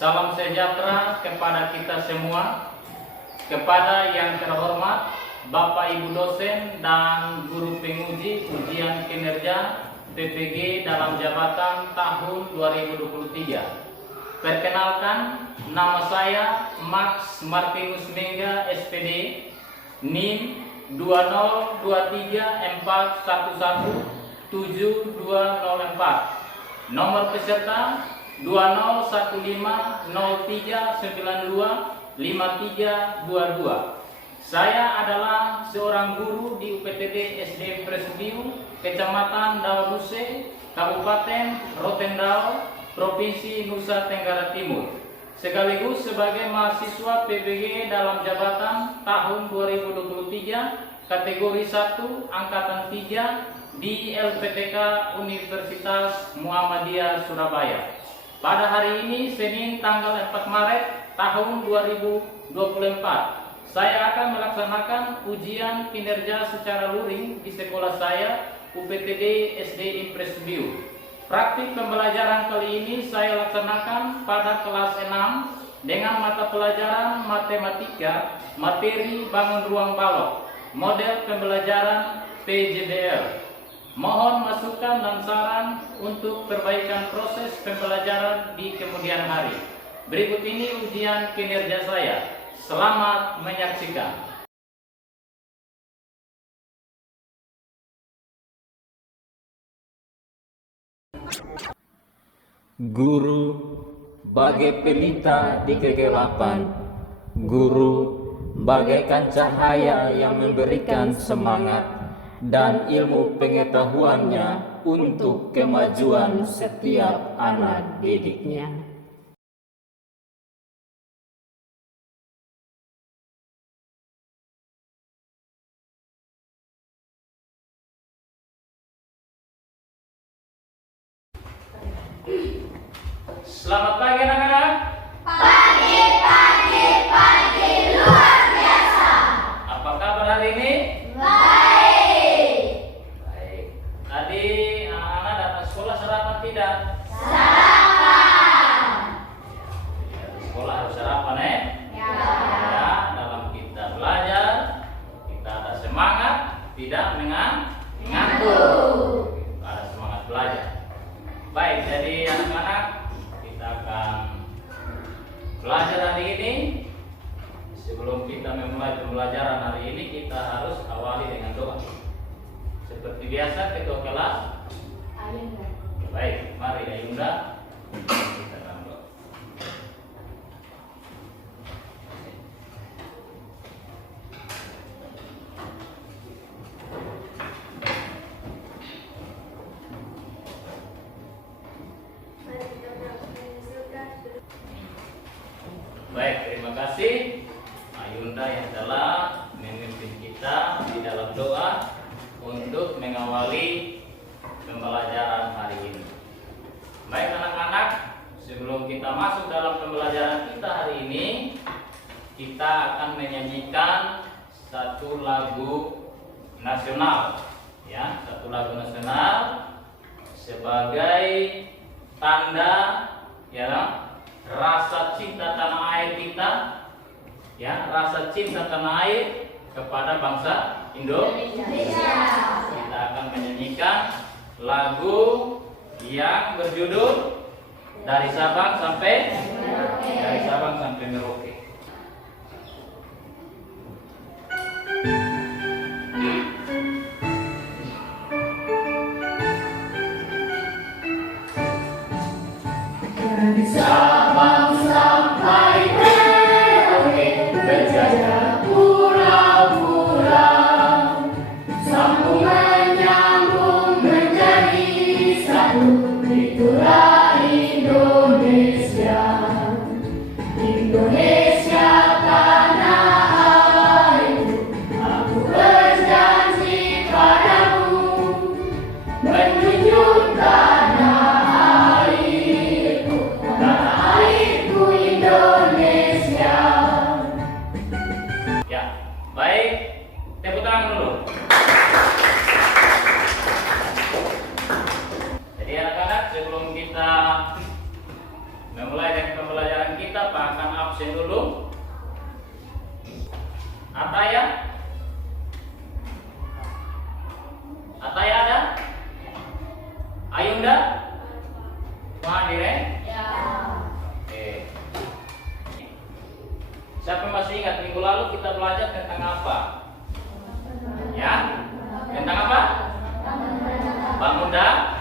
Salam sejahtera kepada kita semua, kepada yang terhormat Bapak Ibu dosen dan guru penguji ujian kinerja PPG dalam jabatan tahun 2023. Perkenalkan, nama saya Max Martinus Mengga SPD, NIM 20134117204. Nomor peserta 201503925322. Saya adalah seorang guru di UPTD SD Presbiu, Kecamatan Daunuse, Kabupaten Rotendao, Provinsi Nusa Tenggara Timur. Sekaligus sebagai mahasiswa PPG dalam jabatan tahun 2023 kategori 1 angkatan 3 di LPTK Universitas Muhammadiyah Surabaya. Pada hari ini Senin tanggal 4 Maret tahun 2024, saya akan melaksanakan ujian kinerja secara luring di sekolah saya UPTD SD Impres Biu. Praktik pembelajaran kali ini saya laksanakan pada kelas 6 dengan mata pelajaran matematika, materi bangun ruang balok, model pembelajaran PJBL. Mohon masukan dan saran untuk perbaikan proses pembelajaran di kemudian hari. Berikut ini ujian kinerja saya. Selamat menyaksikan. Guru bagai pelita di kegelapan, guru bagaikan cahaya yang memberikan semangat dan ilmu pengetahuannya untuk kemajuan setiap anak didiknya. Selamat pagi anak-anak. Pagi luar biasa. Apa kabar hari ini? Baik. Baik. Tadi anak-anak datang sekolah sarapan tidak? Sarapan. Ya, di sekolah harus sarapan Ya. Ya, dalam kita belajar kita ada semangat, tidak mengantuk. Ada semangat belajar. Baik, jadi anak-anak kita akan belajar hari ini. Sebelum kita memulai pembelajaran hari ini, kita harus awali dengan doa. Seperti biasa, ketua kelas. Ayunda. Baik, mari Ayunda. Kita akan doa. Baik, terima kasih Ayunda yang telah memimpin kita di dalam doa untuk mengawali pembelajaran hari ini. Baik anak-anak, sebelum kita masuk dalam pembelajaran kita hari ini, kita akan menyanyikan satu lagu nasional, ya, satu lagu nasional sebagai tanda, ya, rasa cinta tanah air kita, ya, rasa cinta tanah air kepada bangsa Indonesia. Kita akan menyanyikan lagu yang berjudul Dari Sabang sampai Merauke. Dari Sabang sampai Merauke berjaya pulau-pulau, sambung menyambung menjadi satu, itulah Indonesia. Indonesia belum? Ataya? Ataya ada? Ayunda? Semua direng? Ya. Oke. Siapa yang masih ingat minggu lalu kita belajar tentang apa? Ya? Tentang apa? Bangun datar.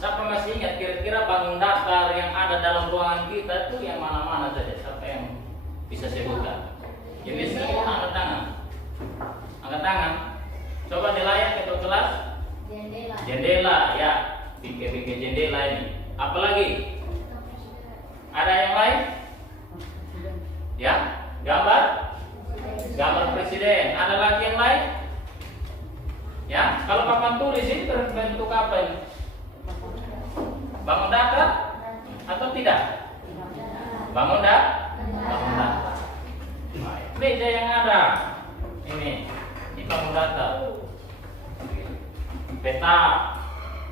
Siapa masih ingat kira-kira bangun datar yang ada dalam ruangan kita itu yang mana-mana saja? Siapa yang bisa sebutkan? Jenis semua angkat tangan. Angkat tangan. Coba di layar ke kelas. Jendela. Jendela, ya. Bikin jendela ini. Apalagi? Ada yang lain? Ya? Gambar? Gambar presiden. Ada lagi yang lain? Ya, kalau papan tulis ini berbentuk apa ini? Bangun datar atau tidak? Bangun datar. Meja yang ada ini bangun datar.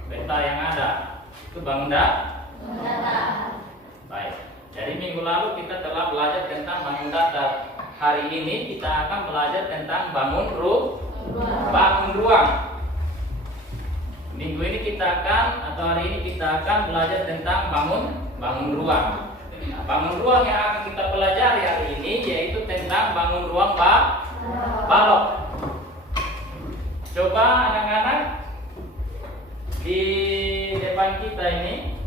Peta yang ada itu bangun datar. Baik. Jadi minggu lalu kita telah belajar tentang bangun datar. Hari ini kita akan belajar tentang bangun ruang. Minggu ini hari ini kita akan belajar tentang bangun ruang. Nah, bangun ruang yang akan kita pelajari hari ini yaitu tentang bangun ruang balok. Coba anak-anak di depan kita ini,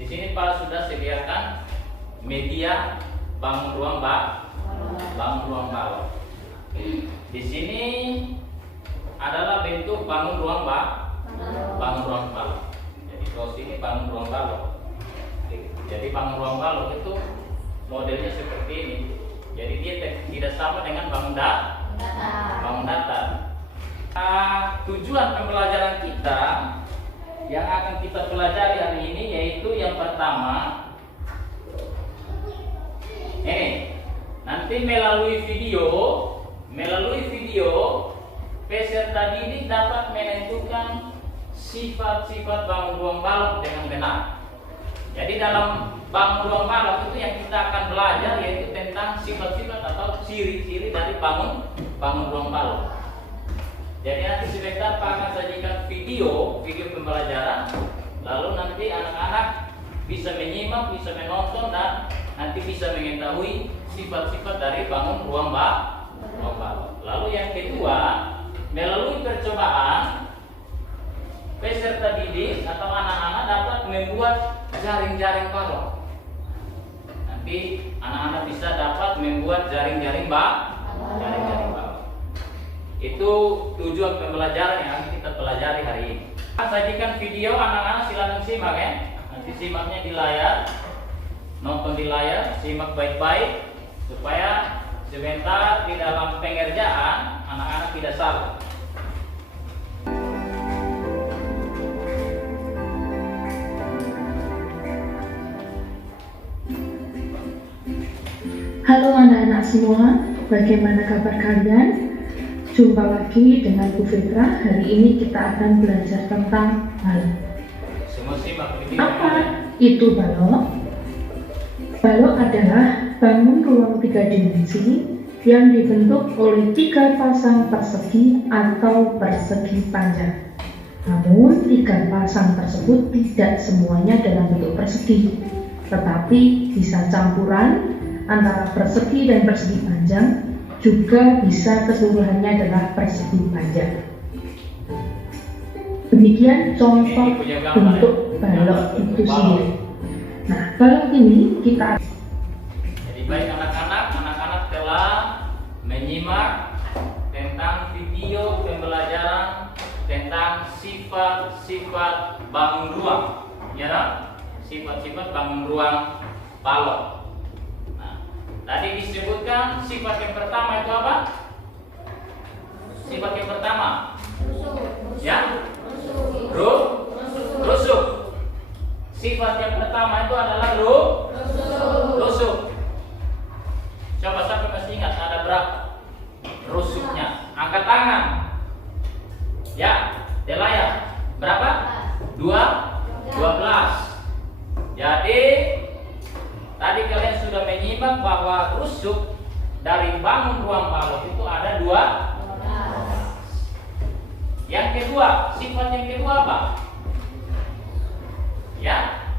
di sini Pak sudah sediakan media bangun ruang balok. Di sini adalah bentuk bangun ruang balok. Jadi kalau sini bangun ruang balok. Jadi bangun ruang balok itu modelnya seperti ini. Jadi dia tidak sama dengan bangun datar. Tujuan pembelajaran kita yang akan kita pelajari hari ini yaitu yang pertama ini. Nanti melalui video peserta didik dapat menentukan sifat-sifat bangun ruang balok dengan benar. Jadi dalam bangun ruang balok itu yang kita akan belajar yaitu tentang sifat-sifat atau ciri-ciri dari bangun ruang balok. Jadi nanti sebentar Pak akan sajikan video pembelajaran, lalu nanti anak-anak bisa menyimak, bisa menonton dan nanti bisa mengetahui sifat-sifat dari bangun ruang balok. Lalu yang kedua, melalui percobaan peserta didik atau anak-anak dapat membuat jaring-jaring balok. Nanti anak-anak bisa dapat membuat jaring-jaring balok. Itu tujuan pembelajaran yang akan kita pelajari hari ini. Sajikan video, anak-anak silakan simak ya. Nanti simaknya di layar, nonton di layar, simak baik-baik supaya sebentar di dalam pengerjaan anak-anak tidak salah. Halo anak-anak semua, bagaimana kabar kalian? Jumpa lagi dengan Bu Fitra. Hari ini kita akan belajar tentang balok. Semua simak video. Apa itu balok? Balok adalah bangun ruang 3 dimensi yang dibentuk oleh 3 pasang persegi atau persegi panjang. Namun 3 pasang tersebut tidak semuanya dalam bentuk persegi, tetapi bisa campuran antara persegi dan persegi panjang, juga bisa keseluruhannya adalah persegi panjang. Demikian contoh bentuk balok itu sendiri. Nah, balok ini kita. Jadi baik anak-anak telah menyimak tentang video pembelajaran tentang sifat-sifat bangun ruang, ya kan? Sifat-sifat bangun ruang balok. Tadi disebutkan sifat yang pertama itu apa? Sifat yang pertama, ya, rusuk. Sifat yang pertama itu adalah rusuk. Coba sampai masih ingat ada berapa rusuknya? Angkat tangan. Ya, di layar. Berapa? 12. Jadi tadi kalian sudah menyimak bahwa rusuk dari bangun ruang balok itu ada 2. Yang kedua, sifat yang kedua apa? Ya,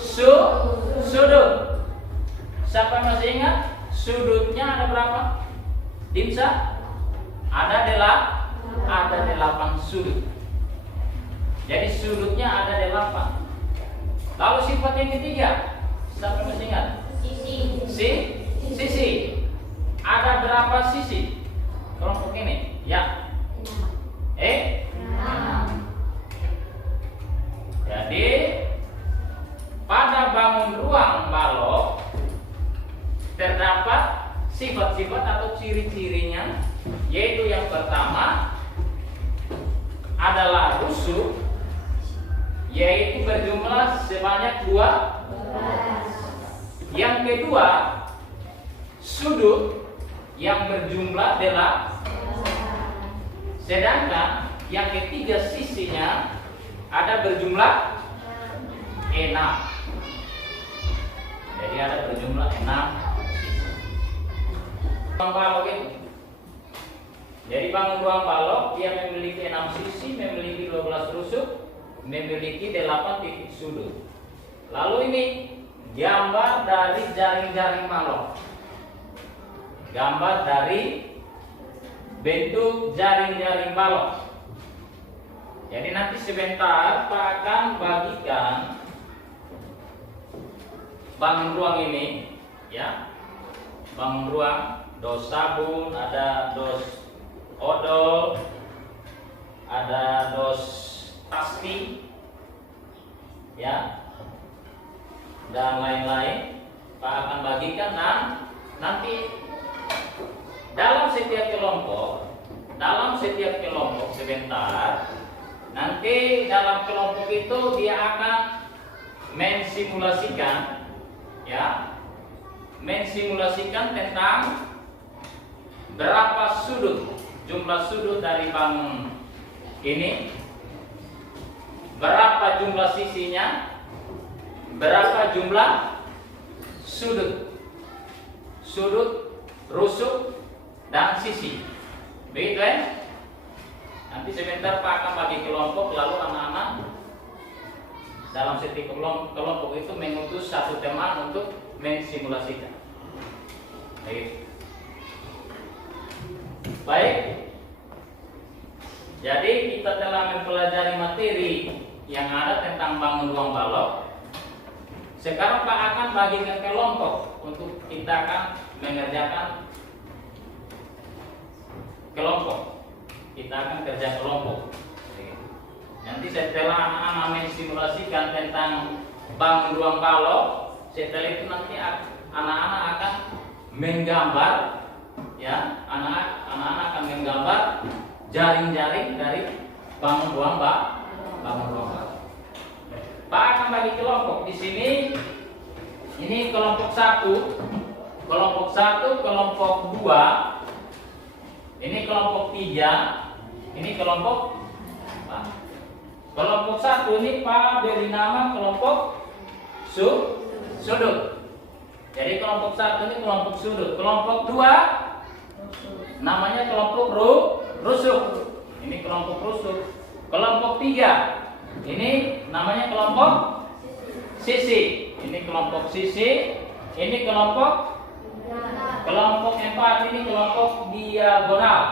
sudut. Siapa masih ingat? Sudutnya ada berapa? Dimsa? Ada 8 sudut. Jadi sudutnya ada 8. Lalu sifat yang ketiga, siapa masih ingat? Sisi. Ada berapa sisi? Kelompok ini, ya. 6. Jadi pada bangun ruang balok terdapat sifat-sifat atau ciri-cirinya, yaitu yang pertama adalah rusuk, yaitu berjumlah sebanyak 2. Yang kedua, sudut yang berjumlah 8. Sedangkan yang ketiga, sisinya ada berjumlah 6. Jadi ada berjumlah 6 ruang balok itu. Jadi bangun ruang balok dia memiliki 6 sisi, memiliki 12 rusuk, memiliki 8 titik sudut. Lalu ini gambar dari jaring-jaring balok. Gambar dari bentuk jaring-jaring balok. Jadi nanti sebentar Pak akan bagikan bangun ruang ini, ya. Bangun ruang, dos sabun, ada dos odol, ada dos pasti, ya, dan lain-lain. Pak akan bagikan, dan nanti dalam setiap kelompok sebentar, nanti dalam kelompok itu dia akan mensimulasikan, ya, mensimulasikan tentang berapa jumlah sudut dari bangun ini, berapa jumlah sisinya, berapa jumlah sudut, rusuk, dan sisi. Begitu ya? Nanti sebentar Pak akan bagi kelompok, lalu anak-anak dalam setiap kelompok itu mengutus satu teman untuk mensimulasikan. Baik. Jadi kita telah mempelajari materi yang ada tentang bangun ruang balok. Sekarang Pak akan bagikan kelompok untuk kita akan mengerjakan kelompok. Kita akan kerja kelompok. Nanti setelah anak-anak mensimulasikan tentang bangun ruang balok, setelah itu nanti anak-anak akan menggambar, ya, anak-anak akan menggambar jaring-jaring dari bangun ruang balok. Pak akan bagi kelompok di sini. Ini kelompok 1, kelompok 2, ini kelompok 3, ini kelompok 4. Kelompok 1 ini Pak beri nama kelompok sudut. Jadi kelompok 1 ini kelompok sudut. Kelompok 2 namanya kelompok rusuk. Ini kelompok rusuk. Kelompok 3 ini namanya kelompok sisi. Ini kelompok sisi. Ini kelompok 4 ini kelompok diagonal.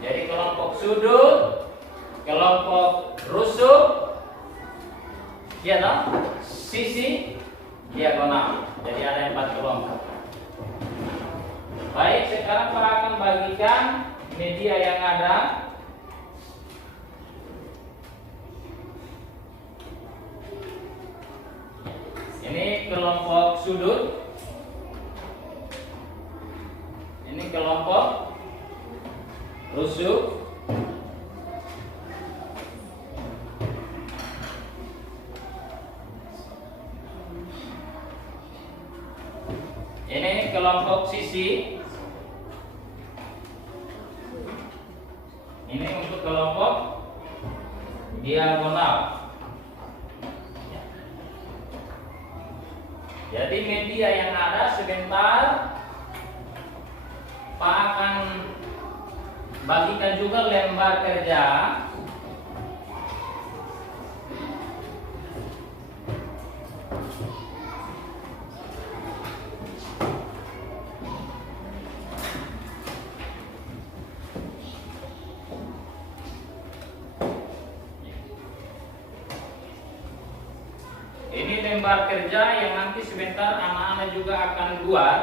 Jadi kelompok sudut, kelompok rusuk, ya toh, sisi, diagonal. Jadi ada 4 kelompok. Baik, sekarang Pak akan bagikan media yang ada. Ini kelompok sudut. Ini kelompok rusuk. Ini kelompok sisi. Ini untuk kelompok diagonal. Jadi media yang ada sebentar Pak akan bagikan juga lembar kerja. Ini lembar kerja yang nanti sebentar anak-anak juga akan buat,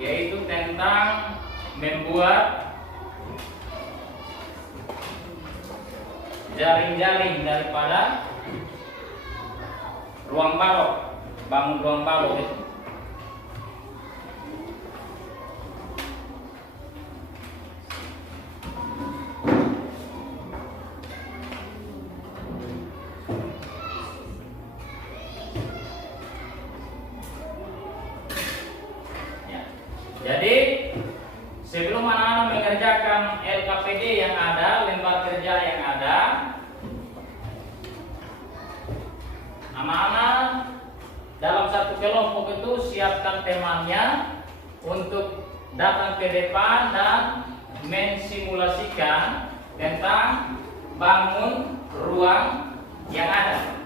yaitu tentang membuat jaring-jaring daripada ruang balok, bangun ruang balok itu. Jadi sebelum anak-anak mengerjakan LKPD yang ada, lembar kerja yang ada, anak-anak dalam satu kelompok itu siapkan temannya untuk datang ke depan dan mensimulasikan tentang bangun ruang yang ada.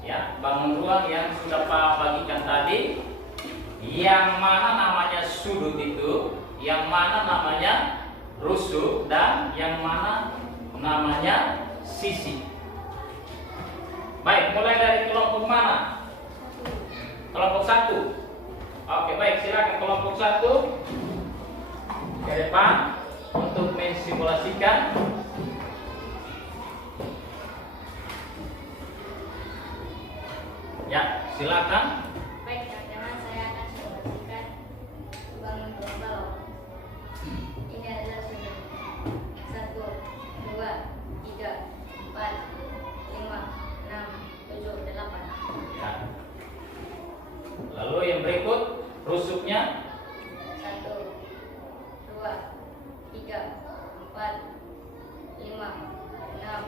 Ya, bangun ruang yang sudah Pak bagikan tadi. Yang mana namanya sudut itu, yang mana namanya rusuk, dan yang mana namanya sisi. Baik, mulai dari kelompok mana? Kelompok 1. Oke, baik, silakan kelompok 1 ke depan untuk mensimulasikan. Ya, silakan. Baik, teman-teman, saya akan simulasikan bangun ruang balok. Ini adalah sudut 1, 2, 3, 4, 5, 6, 7, 8. Ya. Lalu yang berikut rusuknya 1, 2, 3, 4, 5, 6,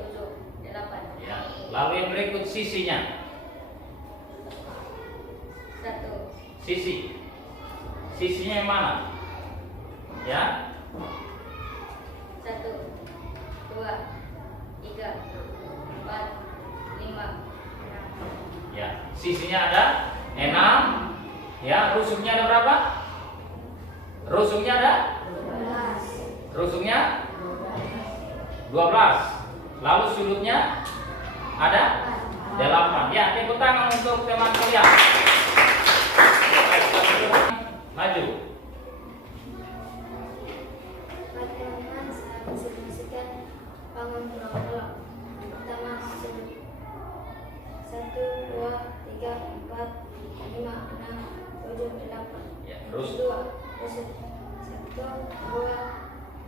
7, 8. ya. Lalu yang berikut sisinya 1, sisinya yang mana? Ya. 1, 2, 3, 4, 5, 6. Ya, sisinya ada 6. Ya, rusuknya ada berapa? Rusuknya ada? 12. Rusuknya 12. Lalu sudutnya ada 8. Ya, tepuk tangan untuk teman kalian. Baik, maju. Baik, teman-teman, saya akan simulasikan bangun ruang balok. Pertama, sudut 1, 2, 3, 4, 5, 6, 7, 8. Ya, terus Kedua, rusuk 1, 2,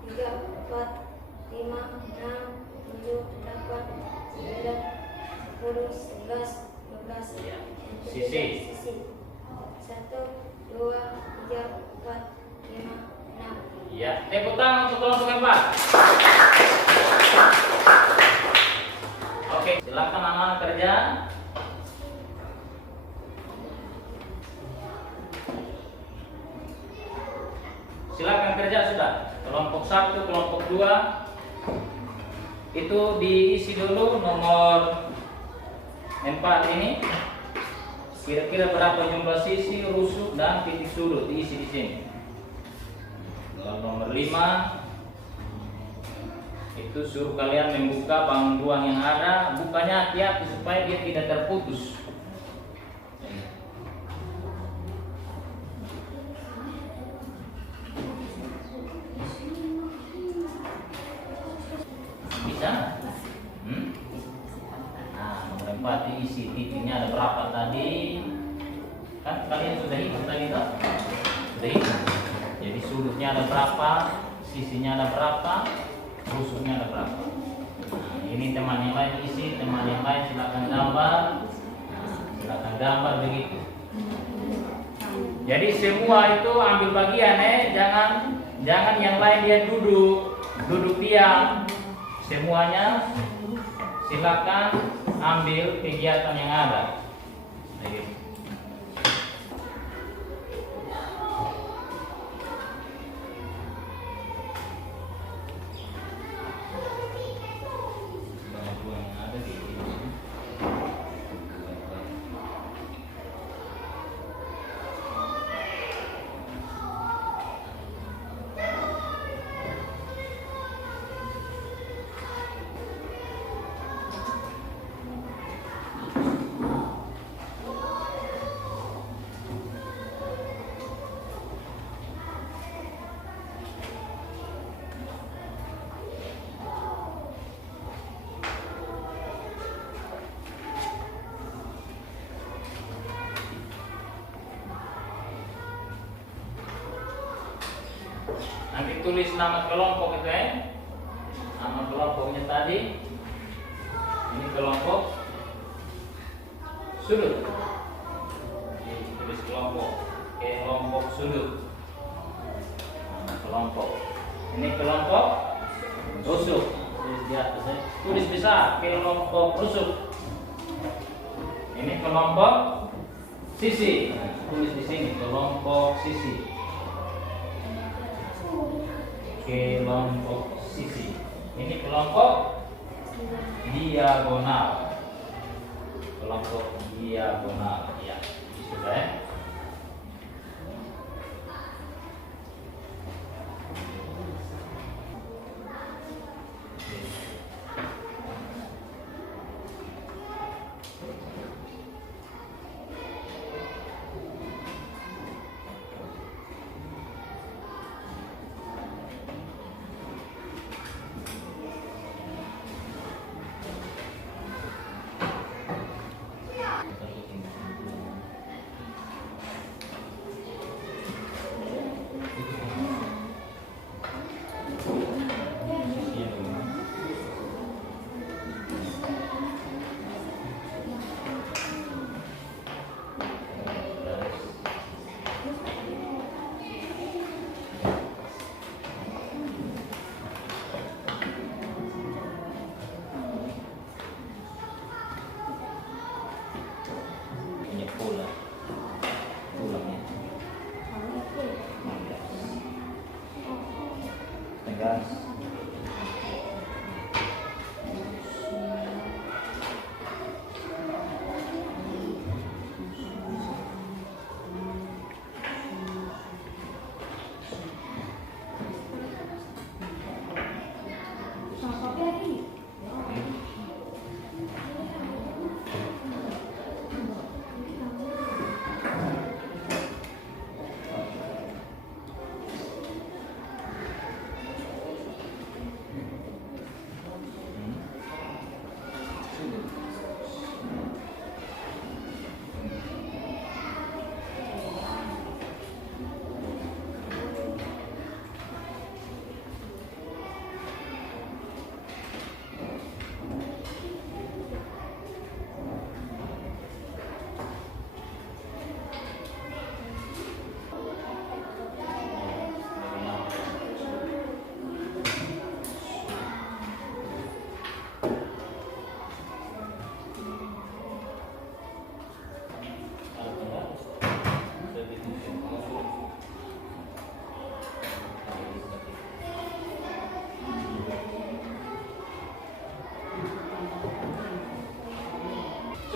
3, 4, 5, 6, 7, 8, 9, 10, 11, 12. Ya. Yang ketiga, Sisi. sisi 1, 2, 3, 4, 5, 6. ya, tepuk tangan untuk kelompok 4. Oke, silakan anak-anak kerja. Silakan kerja sudah. Kelompok 1, kelompok 2 itu diisi dulu nomor 4 ini. Kira-kira berapa jumlah sisi, rusuk, dan titik sudut diisi di sini. Lalu nomor 5 itu suruh kalian membuka bangun ruang yang ada. Bukanya hati-hati supaya dia tidak terputus. Bisa? Nah, nomor 4 diisi titiknya ada berapa tadi? Kan kalian sudah hitung tadi tak? Sudah hitung. Jadi sudutnya ada berapa, sisinya ada berapa, rusuknya ada berapa. Nah, ini teman yang lain isi, teman yang lain silakan gambar. Nah, silakan gambar begitu. Jadi semua itu ambil bagian, jangan yang lain dia duduk diam. Semuanya silakan ambil kegiatan yang ada. Nanti tulis nama kelompok itu ya. Nama kelompoknya tadi. Ini kelompok sudut. Tulis kelompok sudut. Nah, kelompok. Ini kelompok rusuk. Tulis di atas ya. Tulis bisa kelompok rusuk. Ini kelompok sisi. Nah, tulis di sini kelompok sisi. Kelompok sisi. Ini kelompok diagonal. Kelompok diagonal. Ya, sudah ya.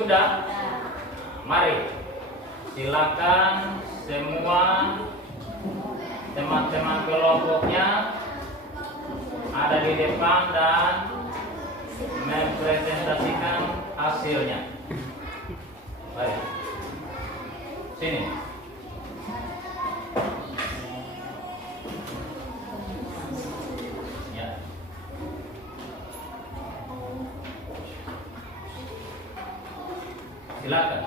Sudah? Mari silakan semua teman-teman kelompoknya ada di depan dan mempresentasikan hasilnya. Baik. Sini. Ya. Silakan.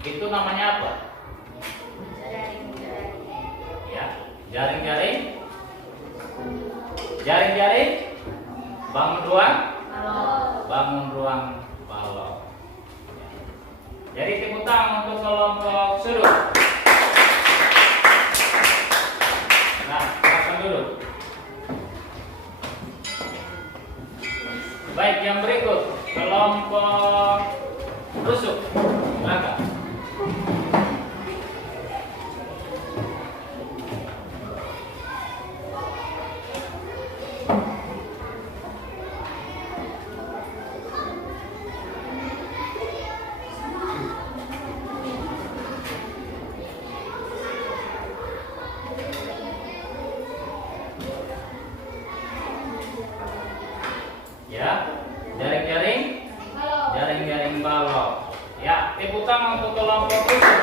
Itu namanya apa? Ya, jaring-jaring. Jaring-jaring. Bangun ruang. Bangun ruang balok. Jadi tepuk tangan untuk kelompok sudut. Nah, silakan dulu. Baik, yang berikut kelompok rusuk. Silakan. Ya, jaring-jaring, jaring-jaring balok. Ya, tepuk tangan untuk kelompok rusuk.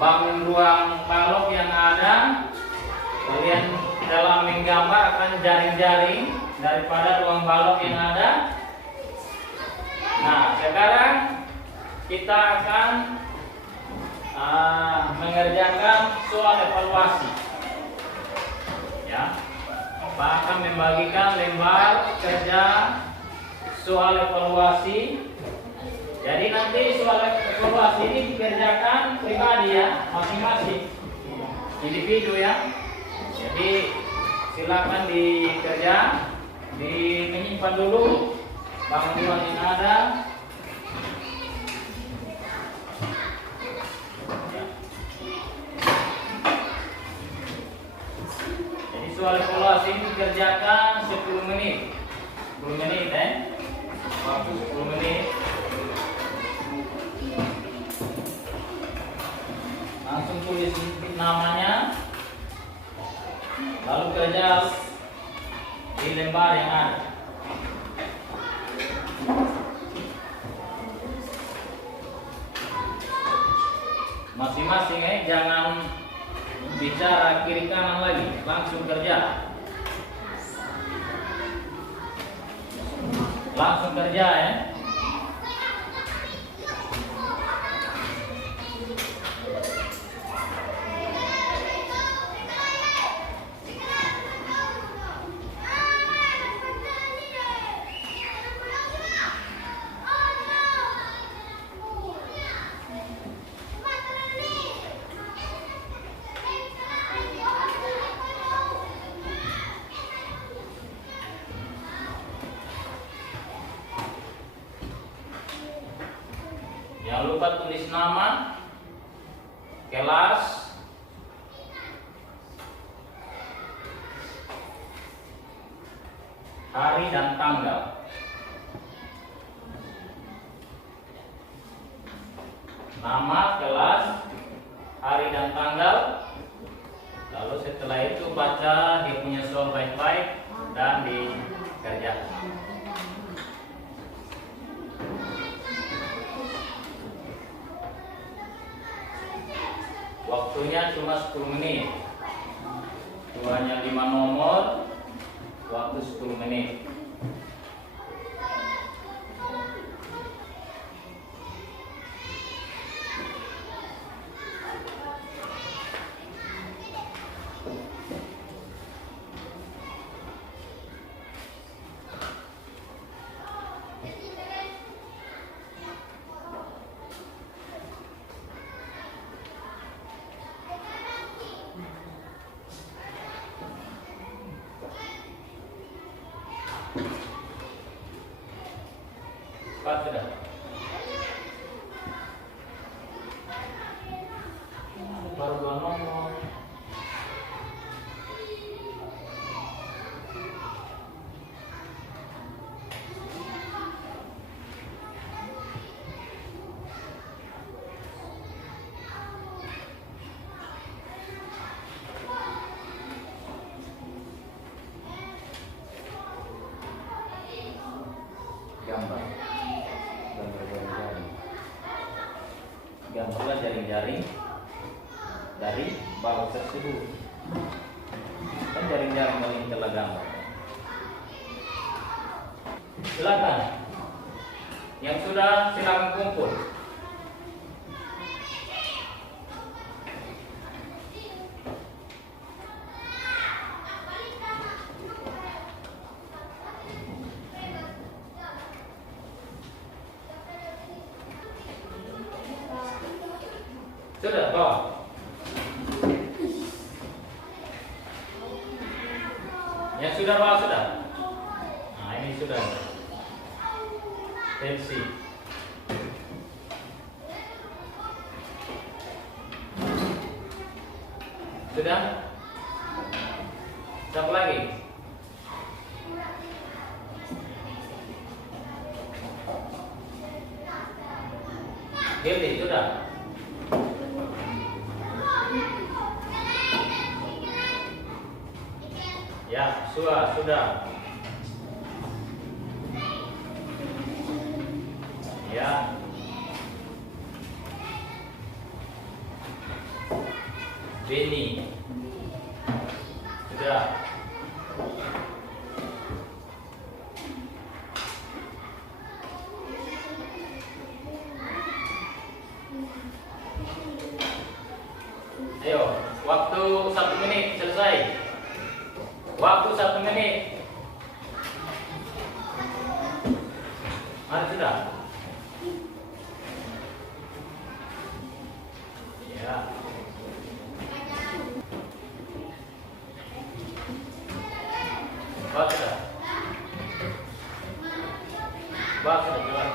bangun ruang balok yang ada. Kalian dalam menggambar akan jaring-jaring daripada ruang balok yang ada. Nah, sekarang kita akan mengerjakan soal evaluasi. Ya, Pak akan membagikan lembar kerja soal evaluasi. Jadi nanti soal evaluasi ini dikerjakan pribadi ya, masing-masing individu ya. Jadi silakan dikerja, menyimpan dulu bangunan yang ada. Jadi soal evaluasi ini dikerjakan 10 menit. 10 menit waktu 10 menit. Langsung tulis namanya, lalu kerja di lembar yang ada. Masing-masing jangan bicara kiri kanan lagi, langsung kerja. Langsung kerja ya. Jangan lupa tulis nama, kelas, hari dan tanggal. Nama, kelas, hari dan tanggal. Lalu setelah itu baca dia punya soal baik-baik dan dikerjakan. Waktunya cuma 10 menit. Itu hanya 5 nomor, waktu 10 menit. Pak sudah. Baru 2 nomor. Gambarlah jaring-jaring dari balok tersebut. Kan jaring-jaring paling telah gambar. Silakan. Yang sudah silakan kumpul. Sudah, bawa. Yang sudah bawa sudah. Nah, ini sudah. Pensi. Sudah? Siapa lagi? Gildi, sudah? Ya, sudah. Ya. Beni. Sudah. Ayo, waktu 1 menit selesai. Waktu 1 menit. Mari sudah. Ya. Baca. Baca jelas.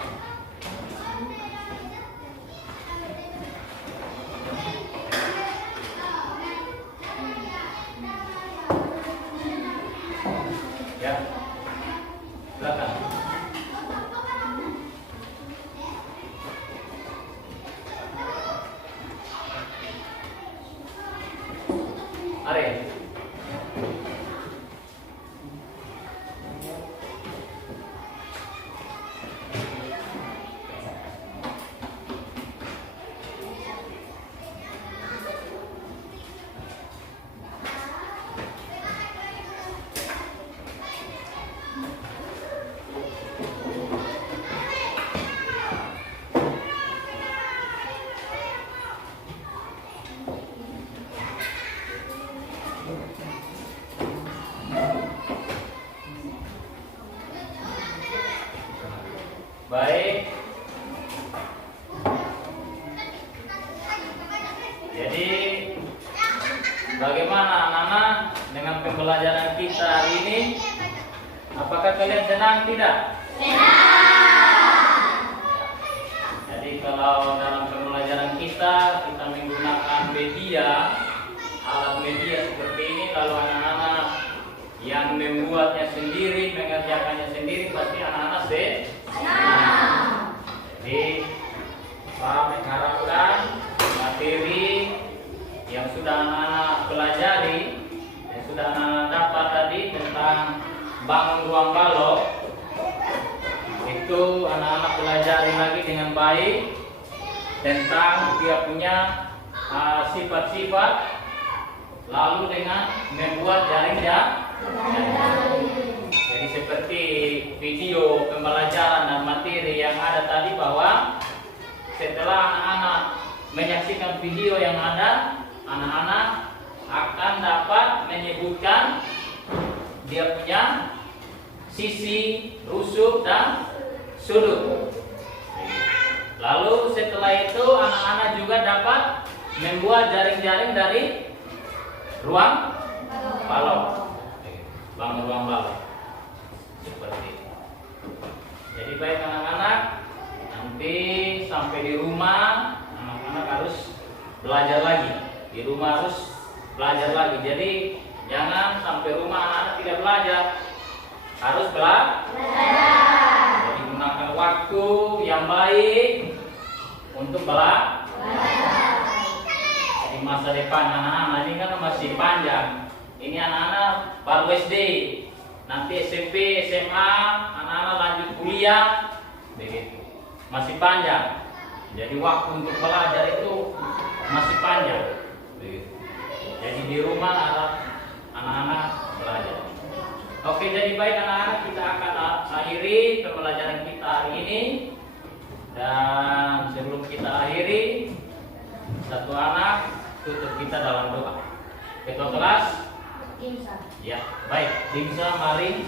Ya. Silakan. Are. Baik. Jadi bagaimana anak-anak dengan pembelajaran kita hari ini? Apakah kalian senang tidak? Jadi kalau dalam pembelajaran kita menggunakan media, alat media seperti ini, kalau anak-anak yang membuatnya sendiri, mengerjakannya sendiri, pasti anak-anak jadi Pak mengharapkan materi yang sudah anak-anak pelajari, yang sudah anak dapat tadi tentang bangun ruang balok, itu anak-anak pelajari lagi dengan baik tentang dia punya sifat-sifat, lalu dengan membuat jaring. Jadi seperti video pembelajaran dan materi yang ada tadi, bahwa setelah anak-anak menyaksikan video yang ada, anak-anak akan dapat menyebutkan dia punya sisi, rusuk, dan sudut. Lalu setelah itu anak-anak juga dapat membuat jaring-jaring dari ruang balok, bangun ruang balok seperti itu. Jadi baik anak-anak, nanti sampai di rumah anak-anak harus belajar lagi. Di rumah harus belajar lagi. Jadi jangan sampai rumah anak-anak tidak belajar, harus belajar. Jadi gunakan waktu yang baik untuk belajar. Di masa depan anak-anak ini kan masih panjang. Ini anak-anak baru SD, nanti SMP, SMA, anak-anak lanjut kuliah, begitu. Masih panjang. Jadi waktu untuk belajar itu masih panjang, begitu. Jadi di rumah anak-anak belajar. Oke, jadi baik anak-anak, kita akan akhiri pembelajaran kita hari ini. Dan sebelum kita akhiri, satu anak tutup kita dalam doa. Ketua kelas? Dimsa. Ya, baik. Dimsa, mari.